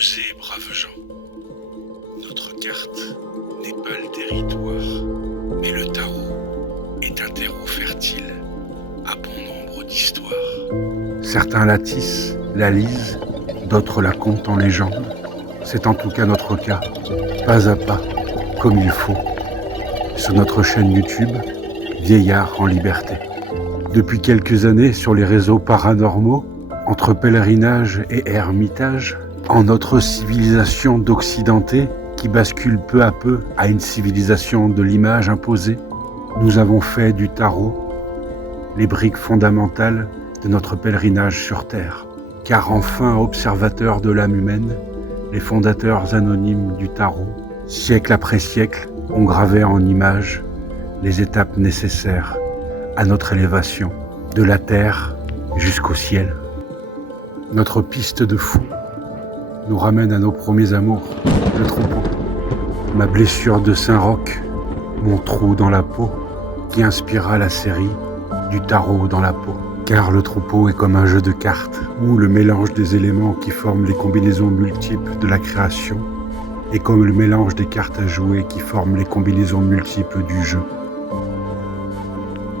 Osez, braves gens. Notre carte n'est pas le territoire, mais le tarot est un terreau fertile, à bon nombre d'histoires. Certains la tissent, la lisent, d'autres la comptent en légende. C'est en tout cas notre cas, pas à pas, comme il faut. Sur notre chaîne YouTube, Vieillard en liberté. Depuis quelques années, sur les réseaux paranormaux, entre pèlerinage et ermitage, en notre civilisation d'occidentés qui bascule peu à peu à une civilisation de l'image imposée, nous avons fait du tarot les briques fondamentales de notre pèlerinage sur Terre. Car enfin observateurs de l'âme humaine, les fondateurs anonymes du tarot, siècle après siècle, ont gravé en images les étapes nécessaires à notre élévation, de la terre jusqu'au ciel. Notre piste de fou nous ramène à nos premiers amours, le troupeau. Ma blessure de Saint-Roch, mon trou dans la peau, qui inspira la série du tarot dans la peau. Car le troupeau est comme un jeu de cartes, où le mélange des éléments qui forment les combinaisons multiples de la création est comme le mélange des cartes à jouer qui forment les combinaisons multiples du jeu.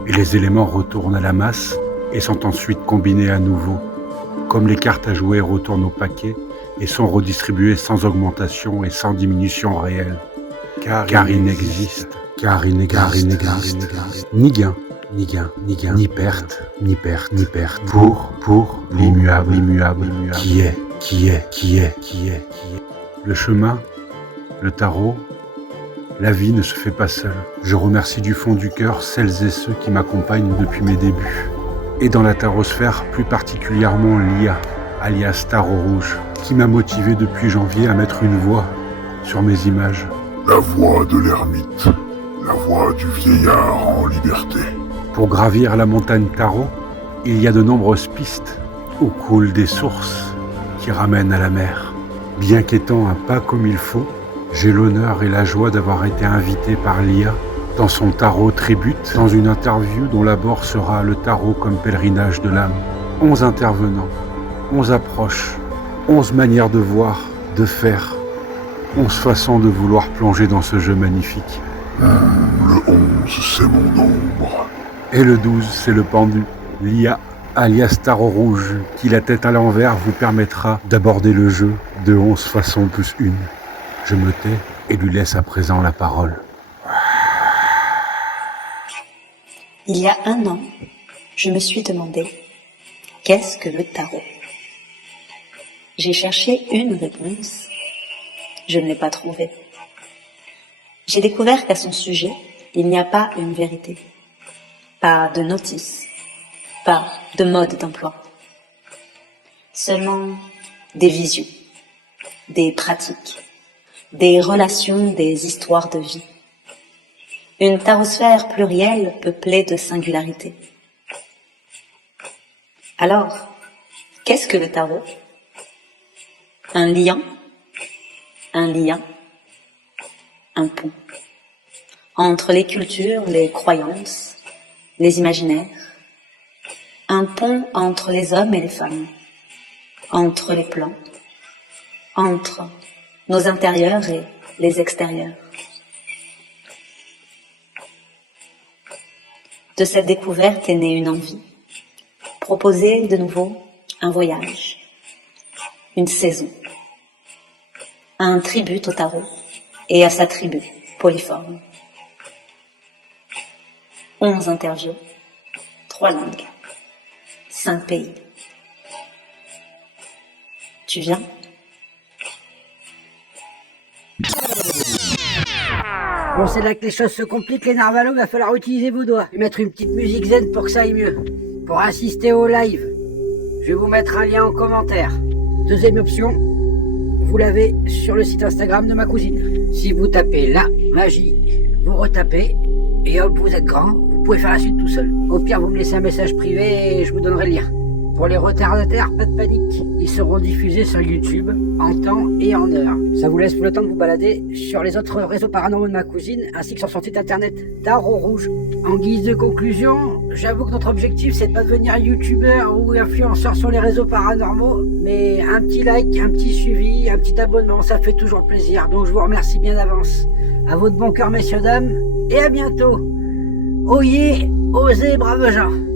Et les éléments retournent à la masse et sont ensuite combinés à nouveau, comme les cartes à jouer retournent au paquet et sont redistribuées sans augmentation et sans diminution réelle. Car il n'existe ni gain, ni perte, pour l'immuable, qui est. Le chemin, le tarot, la vie ne se fait pas seule. Je remercie du fond du cœur celles et ceux qui m'accompagnent depuis mes débuts. Et dans la tarosphère, plus particulièrement Lia, alias Tarot Rouge, qui m'a motivé depuis janvier à mettre une voix sur mes images. La voix de l'ermite, la voix du vieillard en liberté. Pour gravir la montagne Tarot, il y a de nombreuses pistes où coulent des sources qui ramènent à la mer. Bien qu'étant un pas comme il faut, j'ai l'honneur et la joie d'avoir été invité par Lia dans son tarot Tribute, dans une interview dont l'abord sera le tarot comme pèlerinage de l'âme. 11 intervenants, 11 approches, 11 manières de voir, de faire, 11 façons de vouloir plonger dans ce jeu magnifique. Le 11, c'est mon nombre. Et le 12, c'est le pendu. Lia, alias Tarot Rouge, qui la tête à l'envers vous permettra d'aborder le jeu de 11 façons plus une. Je me tais et lui laisse à présent la parole. Il y a 1 an, je me suis demandé, qu'est-ce que le tarot ? J'ai cherché une réponse, je ne l'ai pas trouvée. J'ai découvert qu'à son sujet, il n'y a pas une vérité, pas de notice, pas de mode d'emploi. Seulement des visions, des pratiques, des relations, des histoires de vie. Une tarosphère plurielle peuplée de singularités. Alors, qu'est-ce que le tarot ? Un lien, un pont. Entre les cultures, les croyances, les imaginaires. Un pont entre les hommes et les femmes. Entre les plans. Entre nos intérieurs et les extérieurs. De cette découverte est née une envie. Proposer de nouveau un voyage, une saison, un tribut au tarot et à sa tribu polyforme. 11 interviews, 3 langues, 5 pays. Tu viens ? Bon, c'est là que les choses se compliquent, les narvalos, va falloir utiliser vos doigts. Et mettre une petite musique zen pour que ça aille mieux. Pour assister au live, je vais vous mettre un lien en commentaire. Deuxième option, vous l'avez sur le site Instagram de ma cousine. Si vous tapez la magie, vous retapez, et hop, vous êtes grand, vous pouvez faire la suite tout seul. Au pire, vous me laissez un message privé et je vous donnerai le lien. Pour les retardataires, pas de panique. Ils seront diffusés sur YouTube en temps et en heure. Ça vous laisse le temps de vous balader sur les autres réseaux paranormaux de ma cousine ainsi que sur son site internet Tarot Rouge. En guise de conclusion, j'avoue que notre objectif, c'est de pas devenir youtubeur ou influenceur sur les réseaux paranormaux, mais un petit like, un petit suivi, un petit abonnement, ça fait toujours plaisir. Donc je vous remercie bien d'avance. À votre bon cœur, messieurs, dames, et à bientôt. Oyez, osez, braves gens.